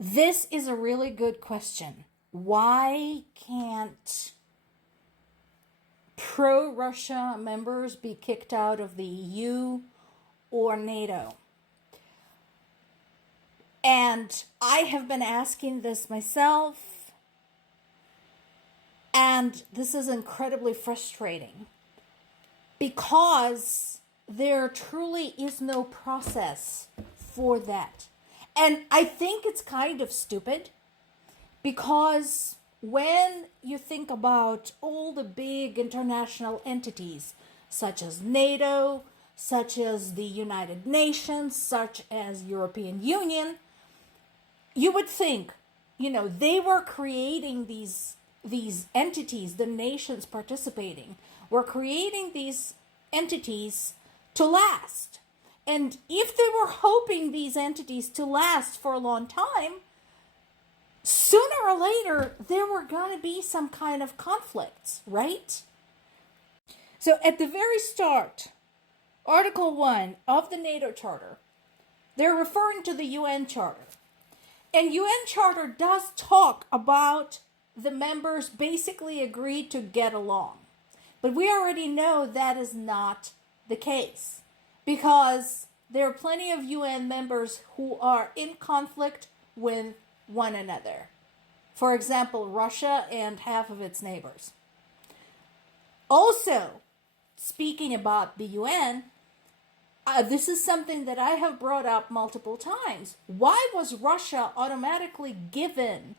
This is a really good question. Why can't pro-Russia members be kicked out of the EU or NATO? And I have been asking this myself, and this is incredibly frustrating because there truly is no process for that. And I think it's kind of stupid because when you think about all the big international entities, such as NATO, such as the United Nations, such as European Union, you would think, they were creating these entities, the nations participating, were creating these entities to last. And if they were hoping these entities to last for a long time, sooner or later, there were going to be some kind of conflicts, right? So at the very start, Article 1 of the NATO Charter, they're referring to the UN Charter. And UN Charter does talk about the members basically agreed to get along. But we already know that is not the case, because there are plenty of UN members who are in conflict with one another. For example, Russia and half of its neighbors. Also, speaking about the UN, this is something that I have brought up multiple times. Why was Russia automatically given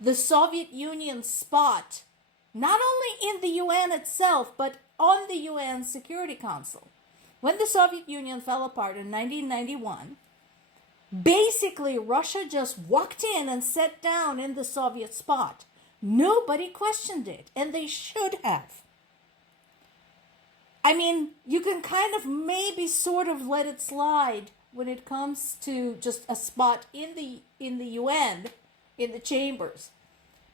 the Soviet Union spot, not only in the UN itself, but on the UN Security Council? When the Soviet Union fell apart in 1991, basically Russia just walked in and sat down in the Soviet spot. Nobody questioned it, and they should have. I mean, you can kind of maybe sort of let it slide when it comes to just a spot in the UN, in the chambers.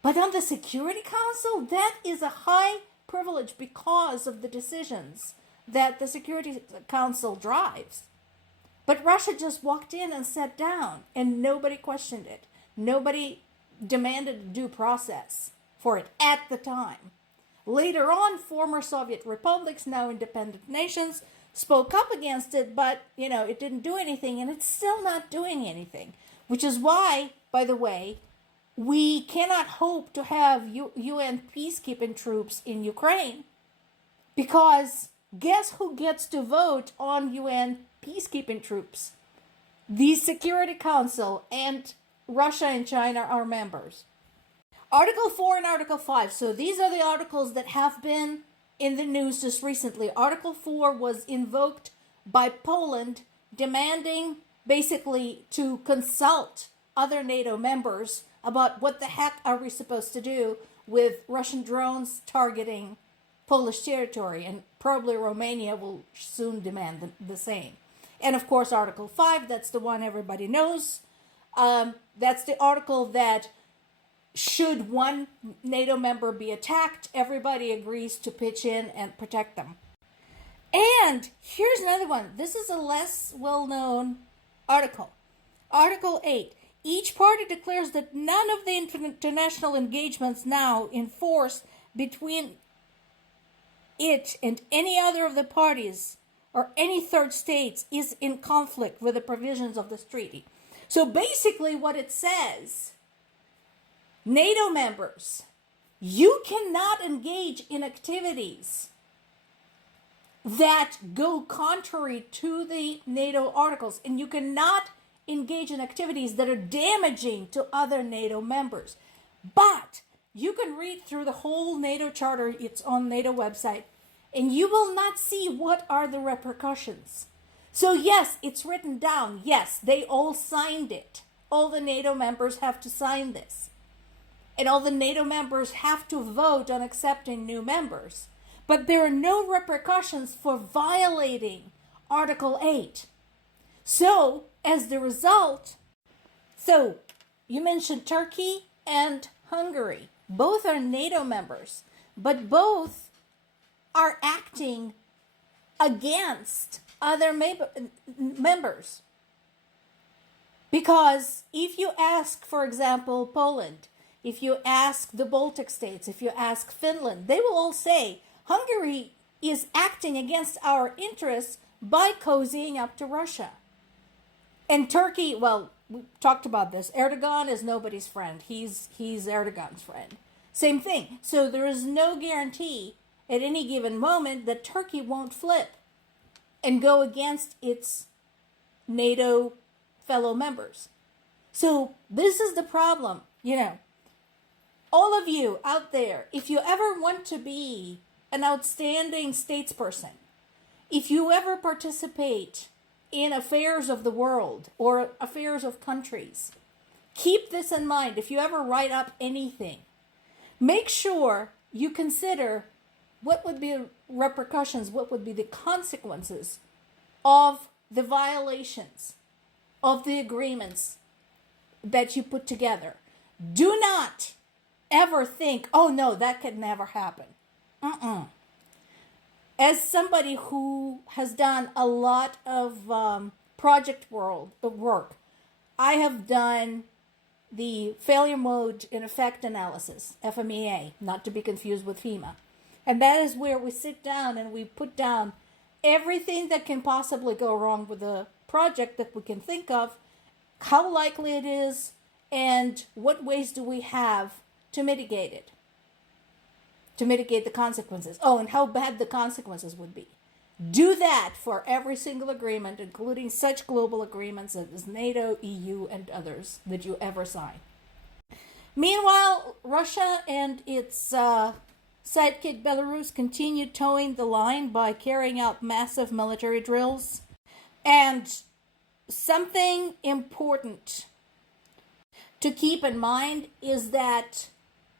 But on the Security Council, that is a high privilege because of the decisions that the Security Council drives. But Russia just walked in and sat down, and nobody questioned it. Nobody demanded due process for it at the time. Later on, former Soviet republics, now independent nations, spoke up against it, but, it didn't do anything, and it's still not doing anything. Which is why, by the way, we cannot hope to have UN peacekeeping troops in Ukraine, because guess who gets to vote on UN peacekeeping troops? The Security Council, and Russia and China are members. Article 4 and Article 5. So these are the articles that have been in the news just recently. Article 4 was invoked by Poland, demanding basically to consult other NATO members about what the heck are we supposed to do with Russian drones targeting Polish territory, and probably Romania will soon demand the same. And of course, Article 5, that's the one everybody knows. That's the article that should one NATO member be attacked, everybody agrees to pitch in and protect them. And here's another one. This is a less well-known article. Article 8. Each party declares that none of the international engagements now in force between it and any other of the parties or any third states is in conflict with the provisions of this treaty. So basically what it says, NATO members, you cannot engage in activities that go contrary to the NATO articles, and you cannot engage in activities that are damaging to other NATO members. But you can read through the whole NATO Charter, it's on NATO website, and you will not see what are the repercussions. So yes, it's written down. Yes, they all signed it. All the NATO members have to sign this. And all the NATO members have to vote on accepting new members. But there are no repercussions for violating Article 8. So, as the result, you mentioned Turkey and Hungary. Both are NATO members, but both are acting against other members. Because if you ask, for example, Poland, if you ask the Baltic states, if you ask Finland, they will all say Hungary is acting against our interests by cozying up to Russia. And Turkey, well, we talked about this. Erdogan is nobody's friend. He's Erdogan's friend. Same thing. So there is no guarantee at any given moment that Turkey won't flip and go against its NATO fellow members. So this is the problem. All of you out there, if you ever want to be an outstanding statesperson, if you ever participate in affairs of the world or affairs of countries, keep this in mind. If you ever write up anything, make sure you consider what would be repercussions, what would be the consequences of the violations of the agreements that you put together. Do not ever think, oh no, that could never happen. As somebody who has done a lot of project work, I have done the failure mode and effect analysis, FMEA, not to be confused with FEMA. And that is where we sit down and we put down everything that can possibly go wrong with a project that we can think of, how likely it is, and what ways do we have to mitigate it, to mitigate the consequences. Oh, and how bad the consequences would be. Do that for every single agreement, including such global agreements as NATO, EU, and others that you ever sign. Meanwhile, Russia and its sidekick Belarus continue towing the line by carrying out massive military drills. And something important to keep in mind is that,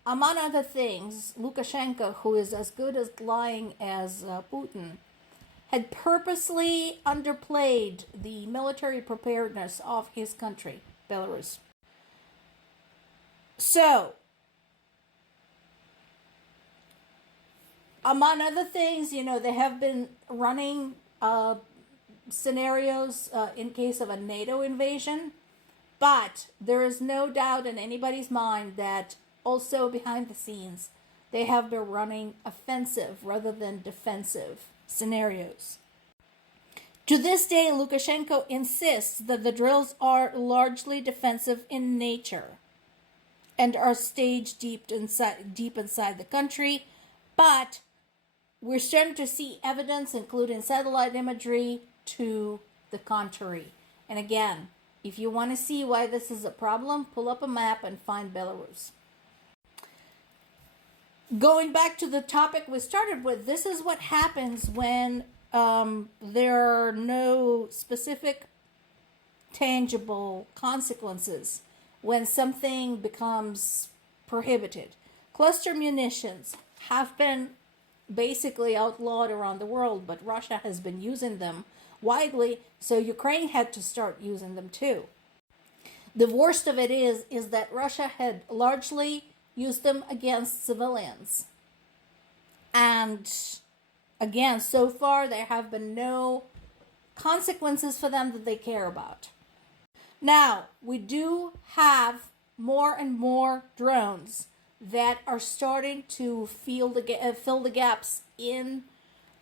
among other things, Lukashenko, who is as good at lying as Putin, had purposely underplayed the military preparedness of his country, Belarus. So, among other things, they have been running scenarios in case of a NATO invasion, but there is no doubt in anybody's mind that also behind the scenes they have been running offensive rather than defensive scenarios. To this day, Lukashenko insists that the drills are largely defensive in nature and are staged deep inside the country, but we're starting to see evidence, including satellite imagery, to the contrary. And again, if you want to see why this is a problem, pull up a map and find Belarus. Going back to the topic we started with, this is what happens when there are no specific tangible consequences, when something becomes prohibited. Cluster munitions have been basically outlawed around the world, but Russia has been using them widely, so Ukraine had to start using them too. The worst of it is that Russia had largely used them against civilians. And again, so far there have been no consequences for them that they care about. Now, we do have more and more drones that are starting to fill the gaps in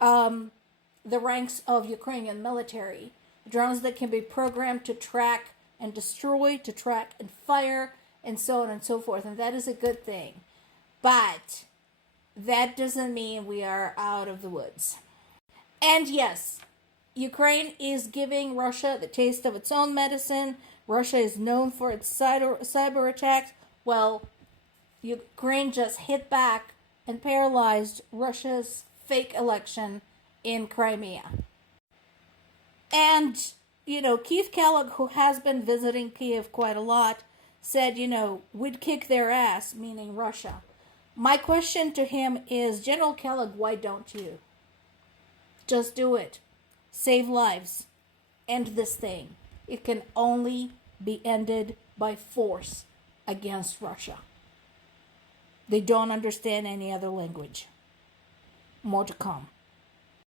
the ranks of Ukrainian military. Drones that can be programmed to track and destroy, to track and fire, and so on and so forth. And that is a good thing. But that doesn't mean we are out of the woods. And yes, Ukraine is giving Russia the taste of its own medicine. Russia is known for its cyber attacks. Well, Ukraine just hit back and paralyzed Russia's fake election in Crimea. And, Keith Kellogg, who has been visiting Kiev quite a lot, said, we'd kick their ass, meaning Russia. My question to him is, General Kellogg, why don't you? Just do it. Save lives. End this thing. It can only be ended by force against Russia. They don't understand any other language. More to come.